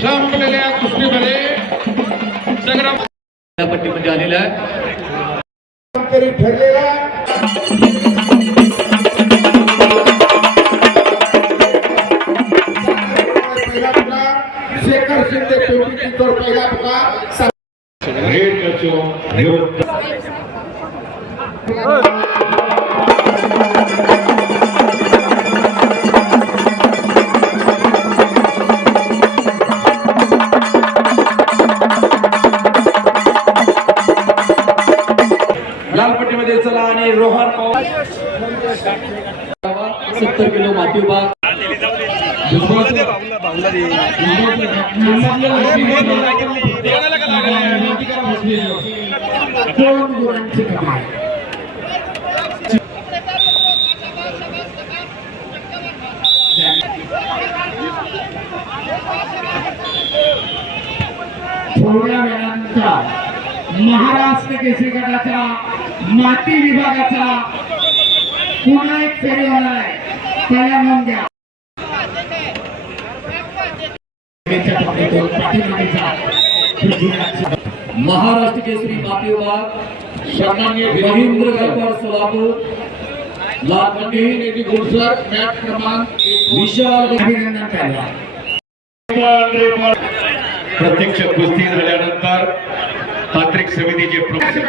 संपलेल्या कुस्तीमध्ये संग्राम पट्टीमध्ये आलेला आहे तरी ठरलेला शेखर शिंदे पिंपरी पहिला पुकार। रेड कचो विरुद्ध सत्तर किलो माती विभाग दोन गुणांची कमाई थोड्या वेळानंतर महाराष्ट्र केसरी गटाच्या माती विभागाचा पुन्हा एक फेरी होणार आहे त्याला नोंद पृथ्वीराज महाराष्ट्र केसरी माती विभाग सन्मान्य महेंद्र गायकवाड सोलापूर लाल पट्टी नेती गुरसर मॅच क्रमांक विशाल प्रत्यक्ष कुस्ती झाल्यानंतर तांत्रिक समितीचे प्रमुख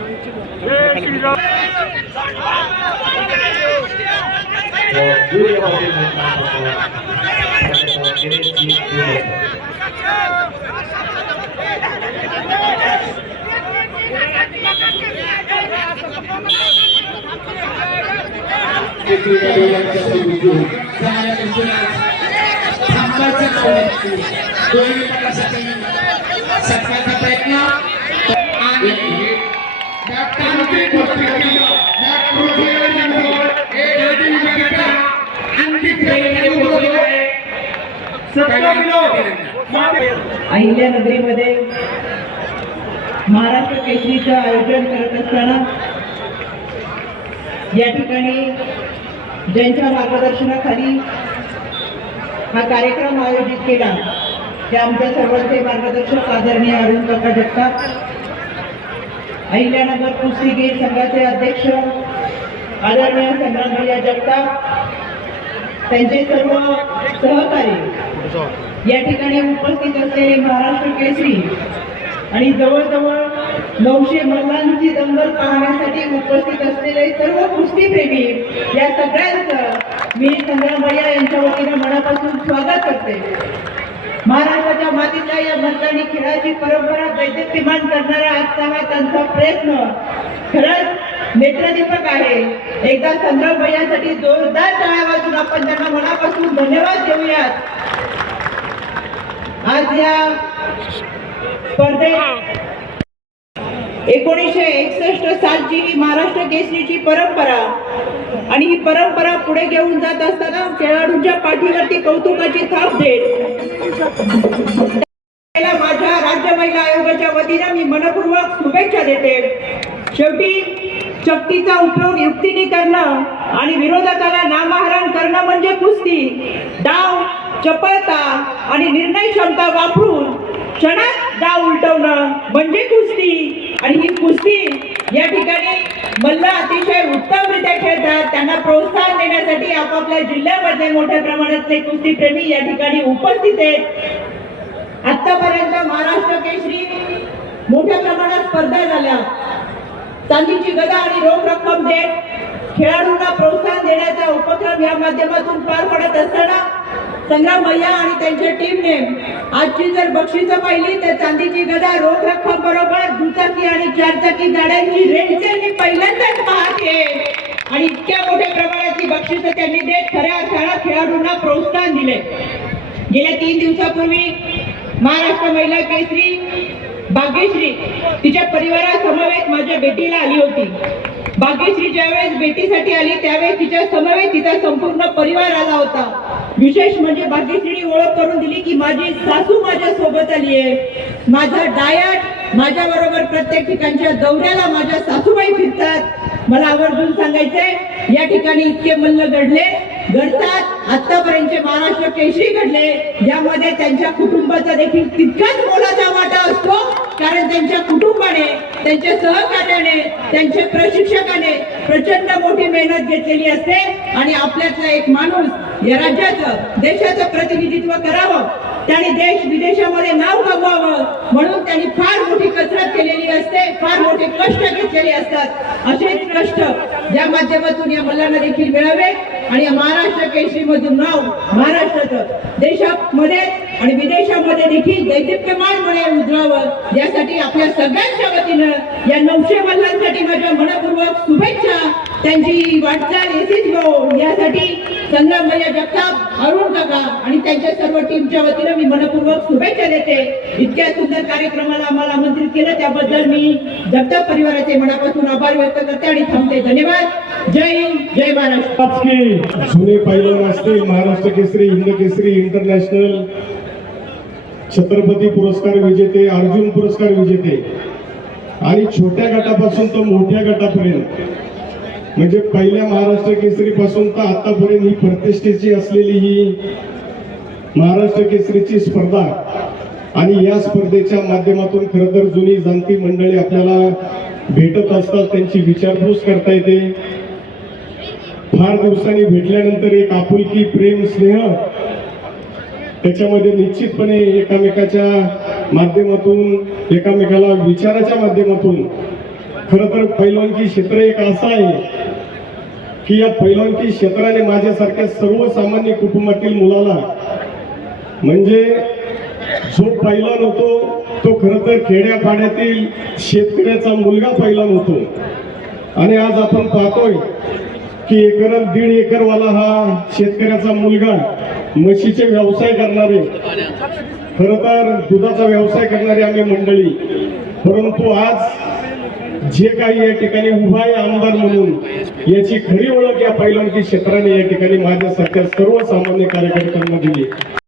सत्याचा प्रयत्न आणि अहिल्या नगरीमध्ये अहिल्यानगरीमध्ये महाराष्ट्र केसरीचं आयोजन करत असताना या ठिकाणी ज्यांच्या मार्गदर्शनाखाली हा कार्यक्रम आयोजित केला त्या आमच्या सर्वांचे मार्गदर्शक आदरणीय अरुण काका जगताप अहिल्यानगर कुस्तीगीर संघाचे अध्यक्ष आदरणीय संग्रामभैया जगताप त्यांचे सर्व सहकारी या ठिकाणी उपस्थित असलेले महाराष्ट्र केसरी आणि जवळजवळ नऊशे मल्लांची दंगल पाहण्यासाठी उपस्थित असलेले सर्व कुस्तीप्रेमी या सगळ्यांचं मी संग्रामभैया यांच्या वतीनं मनापासून स्वागत करते. महाराष्ट्राच्या मातीच्या या मैदानी खेळाची परंपरा दैदिप्यमान करणारा आजचा हा त्यांचा प्रयत्न. खरंच नेत्रदीपक आहे. एकदा संग्राम भैयासाठी जोरदार टाळ्या वाजून आपण त्यांना मनापासून धन्यवाद देऊयात. आज या स्पर्धेत एकोणीसशे एकसष्ट सालची ही महाराष्ट्र केसरीची परंपरा आणि ही परंपरा पुढे घेऊन जात असताना खेळाडूंच्या पाठीवरती कौतुकाची थाप देत माझ्या राज्य महिला आयोगाच्या वतीने मी मनपूर्वक शुभेच्छा देते. शेवटी शक्तीचा उपयोग युक्तीने करणं आणि विरोधकाला नामहरण करणं म्हणजे कुस्ती. डाव चपळता आणि निर्णय क्षमता वापरून क्षणात डाव उलटवणं म्हणजे कुस्ती. आणि ही कुस्ती या ठिकाणी मल्ल अतिशय उत्तमरित्या खेळतात. त्यांना प्रोत्साहन देण्यासाठी आपापल्या जिल्ह्यामध्ये मोठ्या प्रमाणातले कुस्तीप्रेमी या ठिकाणी उपस्थित आहेत. आतापर्यंत महाराष्ट्र केसरी मोठ्या प्रमाणात स्पर्धा झाल्या. चांदीची गदा आणि रोख रक्कम देत खेळाडूंना प्रोत्साहन देण्याचा उपक्रम या माध्यमातून पार पडत असताना संग्राम भैया आणि त्यांच्या टीमने आजची जर बक्षिसं पाहिली तर चांदीची गदा रोख रक्कम बरोबर दुचाकी आणि चारचाकी गाड्यांची रेलचेल पहिल्यांदाच पाहते. आणि इतक्या मोठ्या प्रमाणातली बक्षिसं त्यांनी देत खऱ्या अर्थानं खेळाडूंना प्रोत्साहन दिले. गेल्या तीन दिवसापूर्वी महाराष्ट्र महिला केसरी भाग्यश्री तिच्या परिवारासमवेत माझ्या भेटीला आली होती. भाग्यश्री ज्यावेळेस भेटीसाठी आली त्यावेळेस तिच्या समवेत तिचा संपूर्ण परिवार आला होता. विशेष म्हणजे भाग्यश्रीने ओळख करून दिली की माझी सासू माझ्या सोबत आली आहे. माझा डायट माझ्या बरोबर प्रत्येक ठिकाणच्या दौऱ्याला माझ्या सासूबाई फिरतात. मला आवर्जून सांगायचंय या ठिकाणी इतके मल्ल घडले घडतात. आतापर्यंतचे महाराष्ट्र केशरी घडले. यामध्ये त्यांच्या कुटुंबाचा देखील तितकाच मोलाचा वाटा असतो कारण त्यांच्या कुटुंबाने त्यांच्या सहकार्याने त्यांच्या प्रशिक्षकाने प्रचंड मोठी मेहनत घेतलेली असते. आणि आपल्यातला एक माणूस या राज्याचं देशाचं प्रतिनिधित्व करावं त्यांनी देश विदेशामध्ये नाव कमवावं म्हणून त्यांनी फार मोठी कसरत केलेली असते फार मोठे कष्ट घेतलेले असतात. असेच कष्ट या माध्यमातून या मुलांना देखील मिळावे. आणि या महाराष्ट्र केसरी मधून नाव महाराष्ट्राचं देशामध्ये आणि विदेशामध्ये देखील दैदिप्यमानपणे उजळावं यासाठी आपल्या सगळ्यांच्या वतीनं या नऊशे मल्लांसाठी माझ्या मनपूर्वक शुभेच्छा त्यांची वाटचाल येथेच गो हो. यासाठी संग्रामभैया जगताप अरुण काका आणि त्यांच्या सर्व टीमच्या वतीनं मी मनपूर्वक शुभेच्छा देते. इतक्या सुंदर कार्यक्रमाला आम्हाला आमंत्रित केलं. त्याबद्दल मी जगताप परिवाराचे मनापासून आभार व्यक्त करते आणि थांबते. धन्यवाद. जय हिंद जय महाराष्ट्र. जुने पहिलं असतील महाराष्ट्र केसरी हिंद केसरी इंटरनॅशनल छत्रपती पुरस्कार विजेते अर्जुन पुरस्कार विजेते. आणि छोट्या गटापासून तर मोठ्या गटापर्यंत. म्हणजे पहिल्या महाराष्ट्र केसरी पासून तर आतापर्यंत ही प्रतिष्ठेची असलेली ही महाराष्ट्र केसरीची स्पर्धा आणि या स्पर्धेच्या माध्यमातून खरं तर जुनी जाणती मंडळी आपल्याला भेटत असतात त्यांची विचारपूस करता येते. फार दिवसांनी भेटल्यानंतर एक आपुलकी प्रेम स्नेह त्याच्यामध्ये निश्चितपणे एकामेकाच्या माध्यमातून एकामेकाला विचाराच्या माध्यमातून खरं तर पैलवानकी क्षेत्र एक असं आहे की या पैलवानकी क्षेत्राने माझ्यासारख्या सर्वसामान्य कुटुंबातील मुलाला म्हणजे जो पैलवान होतो तो खरं तर खेड्यापाड्यातील शेतकऱ्याचा मुलगा पैलवान होतो आणि आज आपण पाहतोय की एकर दीड एकरवाला हा शेतकऱ्याचा मुलगा म्हशीचे व्यवसाय करणारे खरं तर दुधाचा व्यवसाय करणारी आम्ही मंडळी. परंतु आज जे काही या ठिकाणी उभा आहे आमदार म्हणून याची खरी ओळख या पहिल्यांची क्षेत्राने या ठिकाणी माझ्यासारख्या सर्वसामान्य कार्यकर्त्यांना दिली.